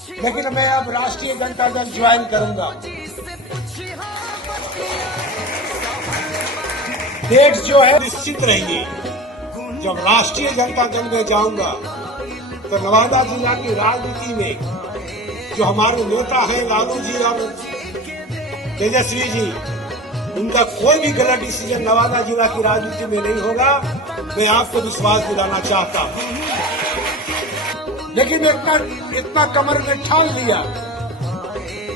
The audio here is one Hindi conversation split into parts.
लेकिन मैं अब राष्ट्रीय जनता दल ज्वाइन करूंगा। डेट जो है निश्चित रहेगी। जब राष्ट्रीय जनता दल में जाऊंगा तो नवादा जिला की राजनीति में जो हमारे नेता हैं लालू जी और तेजस्वी जी, उनका कोई भी गलत डिसीजन नवादा जिला की राजनीति में नहीं होगा। मैं आपको विश्वास दिलाना चाहता हूं। लेकिन इतना कमर में ठान लिया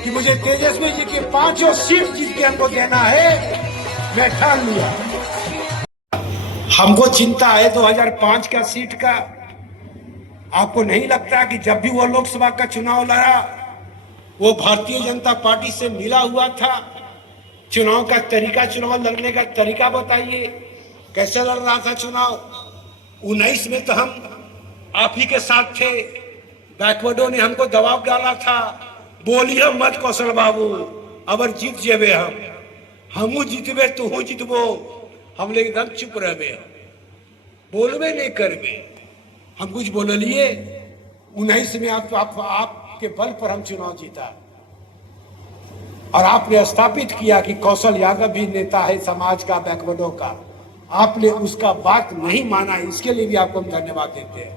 कि मुझे तेजस्वी जी की 5 सीट जीत के हमको देना है। मैं ठान लिया। हमको चिंता है 2005 का सीट का। आपको नहीं लगता कि जब भी वो लोकसभा का चुनाव लड़ा वो भारतीय जनता पार्टी से मिला हुआ था? चुनाव का तरीका, चुनाव लड़ने का तरीका बताइए, कैसे लड़ रहा था चुनाव? 19 में तो हम आप ही के साथ थे। बैकवर्डों ने हमको दबाव डाला था, बोलिए मत कौशल बाबू, अबर जीत जेबे हमू जीतबे तू जीतबो। हम लोग एकदम चुप रहे, बोलबे नहीं करबे। हम कुछ बोलिए। 19 में आपके बल पर हम चुनाव जीता और आपने स्थापित किया कि कौशल यादव भी नेता है समाज का, बैकवर्डों का। आपने उसका बात नहीं माना, इसके लिए भी आपको हम धन्यवाद देते हैं।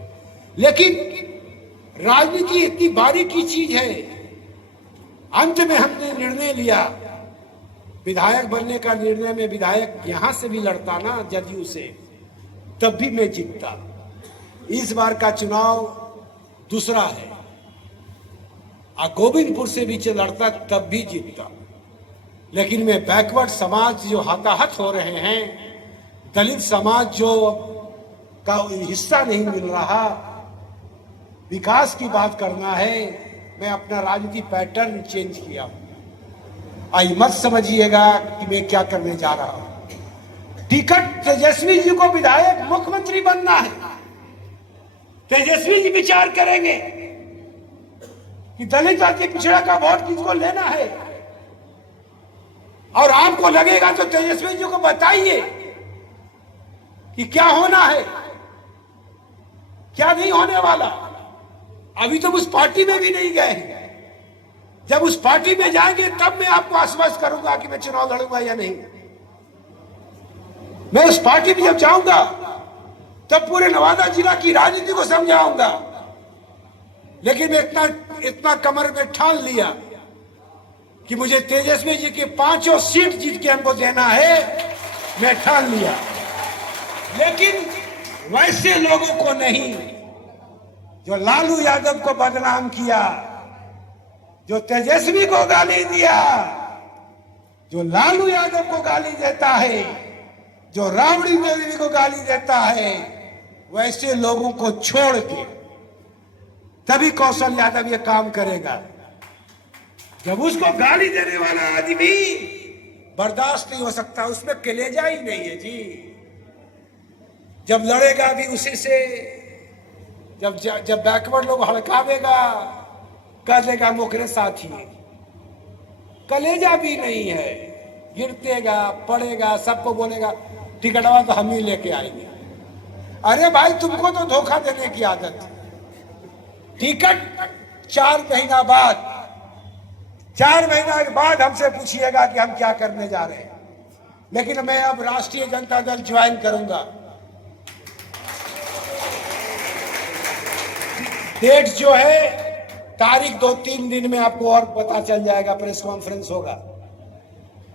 लेकिन राजनीति इतनी बारीकी चीज है। अंत में हमने निर्णय लिया, विधायक बनने का निर्णय में विधायक यहां से भी लड़ता ना जदयू से, तब भी मैं जीतता। इस बार का चुनाव दूसरा है, गोविंदपुर से भी लड़ता तब भी जीतता। लेकिन मैं बैकवर्ड समाज जो हताहत हो रहे हैं, दलित समाज जो का हिस्सा नहीं मिल रहा, विकास की बात करना है, मैं अपना राजनीति पैटर्न चेंज किया। आई मत समझिएगा कि मैं क्या करने जा रहा हूं। टिकट तेजस्वी जी को विधायक मुख्यमंत्री बनना है। तेजस्वी जी विचार करेंगे कि दलित जाति पिछड़ा का वोट किसको लेना है, और आपको लगेगा तो तेजस्वी जी को बताइए कि क्या होना है, क्या नहीं होने वाला। अभी तो उस पार्टी में भी नहीं गए। जब उस पार्टी में जाएंगे तब मैं आपको आश्वस्त करूंगा कि मैं चुनाव लड़ूंगा या नहीं। मैं उस पार्टी में जब जाऊंगा तब पूरे नवादा जिला की राजनीति को समझाऊंगा। लेकिन मैं इतना कमर में ठान लिया कि मुझे तेजस्वी जी की 5 सीट जीत के हमको देना है। मैं ठान लिया। लेकिन वैसे लोगों को नहीं जो लालू यादव को बदनाम किया, जो तेजस्वी को गाली दिया, जो लालू यादव को गाली देता है, जो राबड़ी देवी को गाली देता है, वैसे लोगों को छोड़ के तभी कौशल यादव ये काम करेगा। जब उसको गाली देने वाला आदमी बर्दाश्त नहीं हो सकता, उसमें कलेजा ही नहीं है जी। जब लड़ेगा भी उसी से, जब बैकवर्ड लोग हड़कावेगा, कह देगा मोकरे साथी, कलेजा भी नहीं है, गिरतेगा, पड़ेगा, सबको बोलेगा टिकटवा तो हम ही लेके आएंगे। अरे भाई, तुमको तो धोखा देने की आदत है। टिकट 4 महीना बाद, 4 महीना के बाद हमसे पूछिएगा कि हम क्या करने जा रहे हैं। लेकिन मैं अब राष्ट्रीय जनता दल ज्वाइन करूंगा। डेट जो है, तारीख 2-3 दिन में आपको और पता चल जाएगा, प्रेस कॉन्फ्रेंस होगा।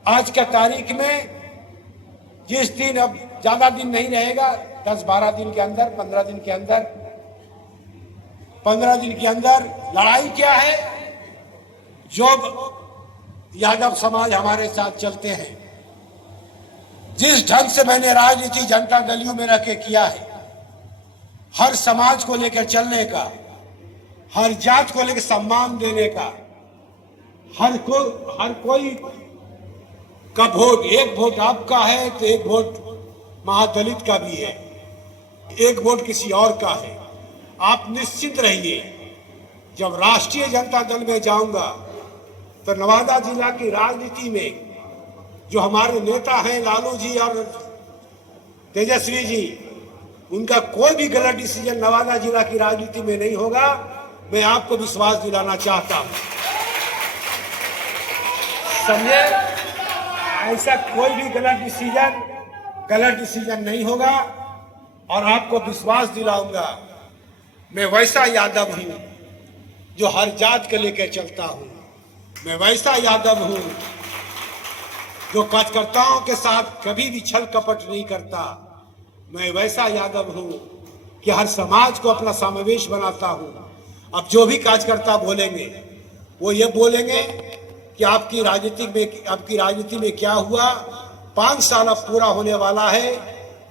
आज का तारीख में जिस दिन, अब ज्यादा दिन नहीं रहेगा, 10-12 दिन के अंदर, 15 दिन के अंदर, 15 दिन के अंदर लड़ाई क्या है? जो यादव समाज हमारे साथ चलते हैं, जिस ढंग से मैंने राजनीति जनता दलियों में रख के किया है, हर समाज को लेकर चलने का, हर जात को लेकर सम्मान देने का, हर कोई का वोट, एक वोट आपका है तो एक वोट महादलित का भी है, एक वोट किसी और का है। आप निश्चिंत रहिए, जब राष्ट्रीय जनता दल में जाऊंगा तो नवादा जिला की राजनीति में जो हमारे नेता हैं लालू जी और तेजस्वी जी, उनका कोई भी गलत डिसीजन नवादा जिला की राजनीति में नहीं होगा। मैं आपको विश्वास दिलाना चाहता हूं। समझे? ऐसा कोई भी गलत डिसीजन नहीं होगा। और आपको विश्वास दिलाऊंगा, मैं वैसा यादव हूं जो हर जात के लेकर चलता हूं। मैं वैसा यादव हूं जो कार्यकर्ताओं के साथ कभी भी छल कपट नहीं करता। मैं वैसा यादव हूं कि हर समाज को अपना समावेश बनाता हूं। अब जो भी कार्यकर्ता बोलेंगे वो ये बोलेंगे कि आपकी राजनीति में क्या हुआ। 5 साल अब पूरा होने वाला है।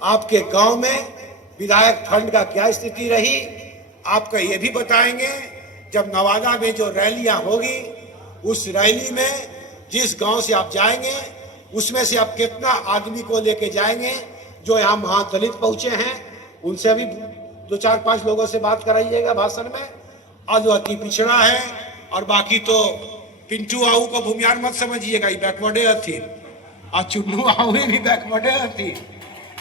आपके गांव में विधायक फंड का क्या स्थिति रही, आपका ये भी बताएंगे। जब नवादा में जो रैलियां होगी, उस रैली में जिस गांव से आप जाएंगे उसमें से आप कितना आदमी को लेके जाएंगे जो यहाँ महादलित पहुंचे हैं, उनसे भी 2-4-5 लोगों से बात कराइएगा भाषण में। और जो अति पिछड़ा है, और बाकी तो पिंटू आहू को भूमियार मत समझिएगा, ये बैकवर्डे थी। और चुन्नू आहू भी बैकवर्डे थी,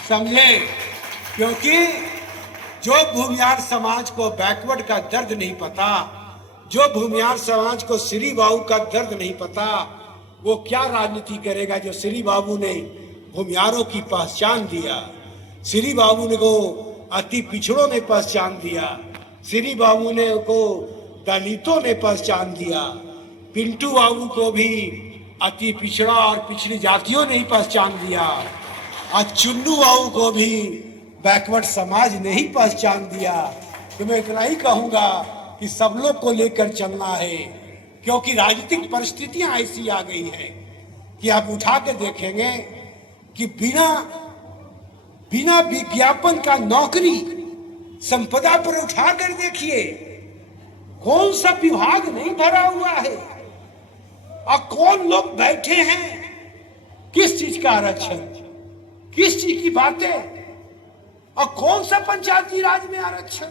समझे? क्योंकि जो भूमियार समाज को बैकवर्ड का दर्द नहीं पता, जो भूमियार समाज को श्री बाबू का दर्द नहीं पता, वो क्या राजनीति करेगा। जो श्री बाबू ने भूमियारों की पहचान दिया, श्री बाबू ने को अति पिछड़ों ने पहचान दिया, श्री बाबू ने को दलितों ने पहचान दिया, पिंटू बाबू को भी अति पिछड़ा और पिछड़ी जातियों ने ही पहचान दिया, और चुन्नू बाबू को भी बैकवर्ड समाज ने ही पहचान दिया। तो मैं इतना ही कहूंगा कि सब लोग को लेकर चलना है, क्योंकि राजनीतिक परिस्थितियां ऐसी आ गई हैं कि आप उठा के देखेंगे कि बिना विज्ञापन का नौकरी संपदा पर उठा कर देखिए, कौन सा विभाग नहीं भरा हुआ है और कौन लोग बैठे हैं। किस चीज का आरक्षण, किस चीज की बातें, और कौन सा पंचायती राज में आरक्षण।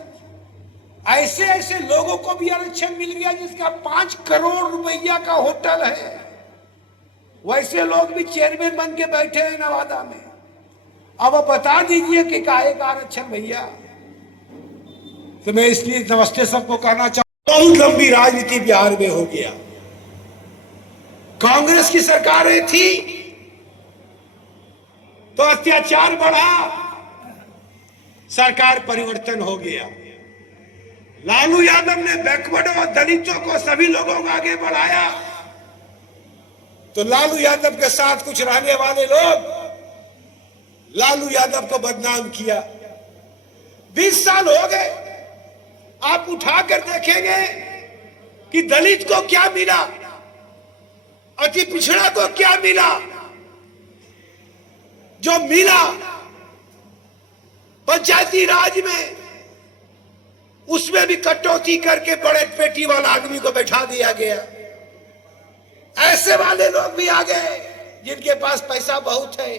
ऐसे ऐसे लोगों को भी आरक्षण मिल गया जिसका 5 करोड़ रुपया का होटल है, वैसे लोग भी चेयरमैन बन के बैठे हैं नवादा में। अब आप बता दीजिए कि काहे का आरक्षण भैया। तो मैं इसलिए नमस्ते सबको कहना चाहता हूं, बहुत लंबी राजनीति बिहार में हो गया। कांग्रेस की सरकारें थी तो अत्याचार बढ़ा, सरकार परिवर्तन हो गया। लालू यादव ने बैकवर्ड और दलितों को, सभी लोगों को आगे बढ़ाया, तो लालू यादव के साथ कुछ रहने वाले लोग लालू यादव को बदनाम किया। 20 साल हो गए, आप उठाकर देखेंगे कि दलित को क्या मिला, अति पिछड़ा को क्या मिला। जो मिला पंचायती राज में, उसमें भी कटौती करके बड़े पेटी वाला आदमी को बैठा दिया गया। ऐसे वाले लोग भी आ गए जिनके पास पैसा बहुत है,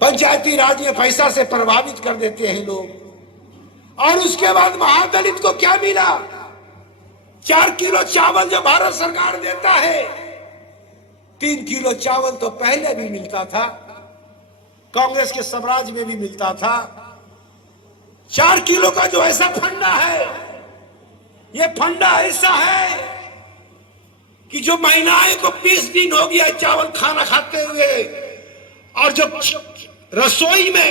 पंचायती राज में पैसा से प्रभावित कर देते हैं लोग। और उसके बाद महादलित को क्या मिला, 4 किलो चावल जो भारत सरकार देता है, 3 किलो चावल तो पहले भी मिलता था, कांग्रेस के स्वराज में भी मिलता था। 4 किलो का जो ऐसा फंडा है, ये फंडा ऐसा है कि जो महिलाएं को 20 दिन हो गया चावल खाना खाते हुए, और जब रसोई में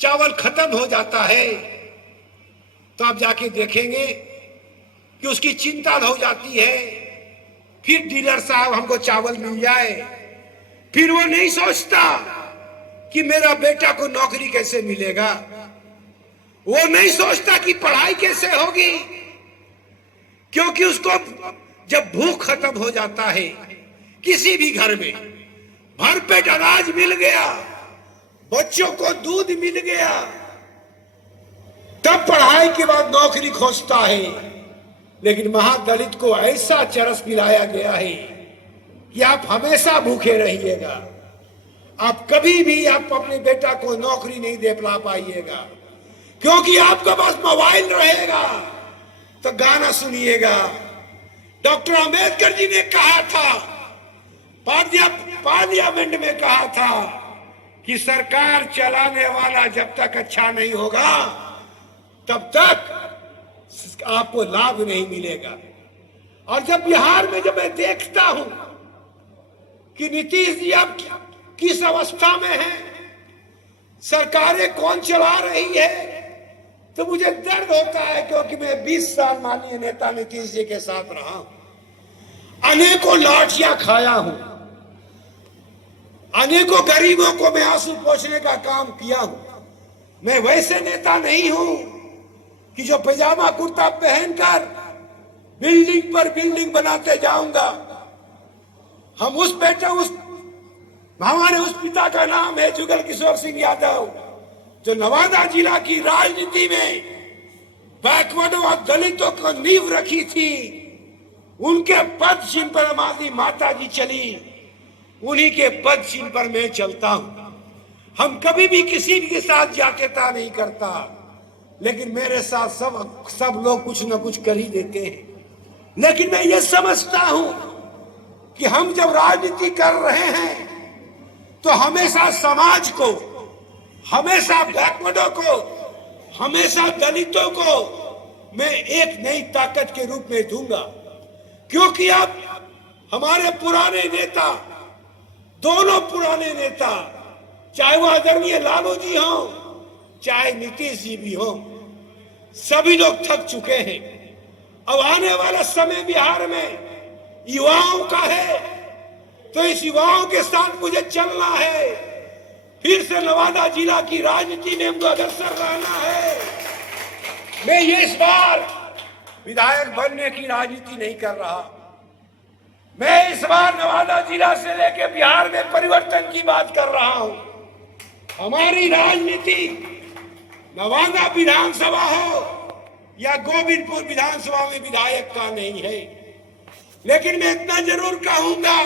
चावल खत्म हो जाता है तो आप जाके देखेंगे कि उसकी चिंता हो जाती है। फिर डीलर साहब हमको चावल मिल जाए, फिर वो नहीं सोचता कि मेरा बेटा को नौकरी कैसे मिलेगा, वो नहीं सोचता कि पढ़ाई कैसे होगी, क्योंकि उसको जब भूख खत्म हो जाता है, किसी भी घर में भरपेट अनाज मिल गया, बच्चों को दूध मिल गया, तब पढ़ाई के बाद नौकरी खोजता है। लेकिन महादलित को ऐसा चरस पिलाया गया है कि आप हमेशा भूखे रहिएगा, आप कभी भी आप अपने बेटा को नौकरी नहीं दे पाइएगा, क्योंकि आपके पास मोबाइल रहेगा तो गाना सुनिएगा। डॉक्टर अंबेडकर जी ने कहा था, पार्लियामेंट में कहा था कि सरकार चलाने वाला जब तक अच्छा नहीं होगा तब तक आपको लाभ नहीं मिलेगा। और जब बिहार में जब मैं देखता हूं कि नीतीश जी अब किस अवस्था में है, सरकारें कौन चला रही है, तो मुझे दर्द होता है, क्योंकि मैं 20 साल माननीय नेता नीतीश जी के साथ रहा हूं, अनेकों लाठियां खाया हूं, अनेकों गरीबों को मैं आंसू पोंछने का काम किया हूं। मैं वैसे नेता नहीं हूं कि जो पैजामा कुर्ता पहनकर बिल्डिंग पर बिल्डिंग बनाते जाऊंगा। हम उस हमारे उस पिता का नाम है जुगल किशोर सिंह यादव, जो नवादा जिला की राजनीति में बैकवर्ड और दलितों को नींव रखी थी। उनके पद चिन्ह पर हमारी माता जी चली, उन्हीं के पद चिन्ह पर मैं चलता हूं। हम कभी भी किसी के साथ जातीयता नहीं करता, लेकिन मेरे साथ सब लोग कुछ न कुछ कर ही देते हैं। लेकिन मैं ये समझता हूं कि हम जब राजनीति कर रहे हैं तो हमेशा समाज को, हमेशा बैकवर्डों को, हमेशा दलितों को मैं एक नई ताकत के रूप में दूंगा। क्योंकि अब हमारे पुराने नेता, दोनों पुराने नेता, चाहे वो आदरणीय लालू जी हो, चाहे नीतीश जी भी हो, सभी लोग थक चुके हैं। अब आने वाला समय बिहार में युवाओं का है, तो इस युवाओं के साथ मुझे चलना है। फिर से नवादा जिला की राजनीति में हमको अग्रसर रहना है। मैं ये इस बार विधायक बनने की राजनीति नहीं कर रहा, मैं इस बार नवादा जिला से लेकर बिहार में परिवर्तन की बात कर रहा हूं। हमारी राजनीति नवादा विधानसभा हो या गोविंदपुर विधानसभा में विधायक का नहीं है, लेकिन मैं इतना जरूर कहूंगा